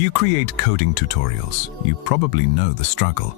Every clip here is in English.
you create coding tutorials, you probably know the struggle.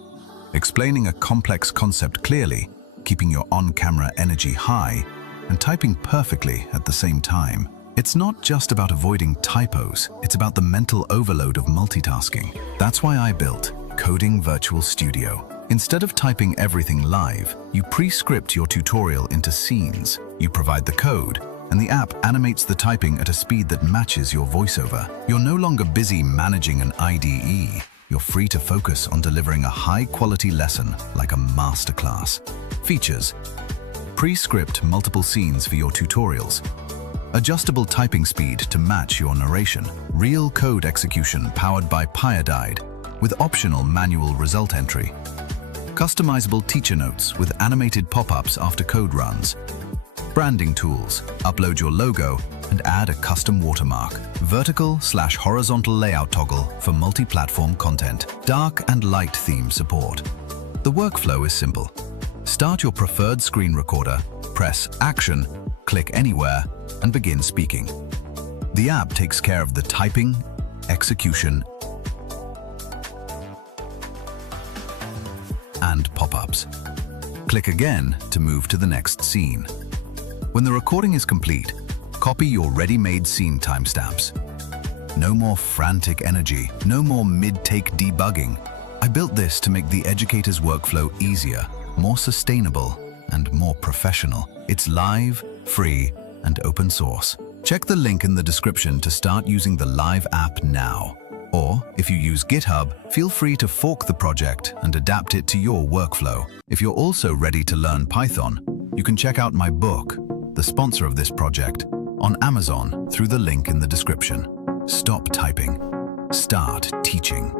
Explaining a complex concept clearly, keeping your on-camera energy high, and typing perfectly at the same time. It's not just about avoiding typos, it's about the mental overload of multitasking. That's why I built Coding Virtual Studio. Instead of typing everything live, you pre-script your tutorial into scenes. You provide the code, and the app animates the typing at a speed that matches your voiceover. You're no longer busy managing an IDE. You're free to focus on delivering a high-quality lesson like a masterclass. Features: pre-script multiple scenes for your tutorials, adjustable typing speed to match your narration, real code execution powered by Pyodide with optional manual result entry, customizable teacher notes with animated pop-ups after code runs, branding tools, upload your logo and add a custom watermark, vertical/horizontal layout toggle for multi-platform content, dark and light theme support. The workflow is simple. Start your preferred screen recorder, press Action, click anywhere, and begin speaking. The app takes care of the typing, execution, and pop-ups. Click again to move to the next scene. When the recording is complete, copy your ready-made scene timestamps. No more frantic energy, no more mid-take debugging. I built this to make the educator's workflow easier, more sustainable, and more professional. It's live, free, and open source. Check the link in the description to start using the live app now. Or, if you use GitHub, feel free to fork the project and adapt it to your workflow. If you're also ready to learn Python, you can check out my book, the sponsor of this project, on Amazon through the link in the description. Stop typing. Start teaching.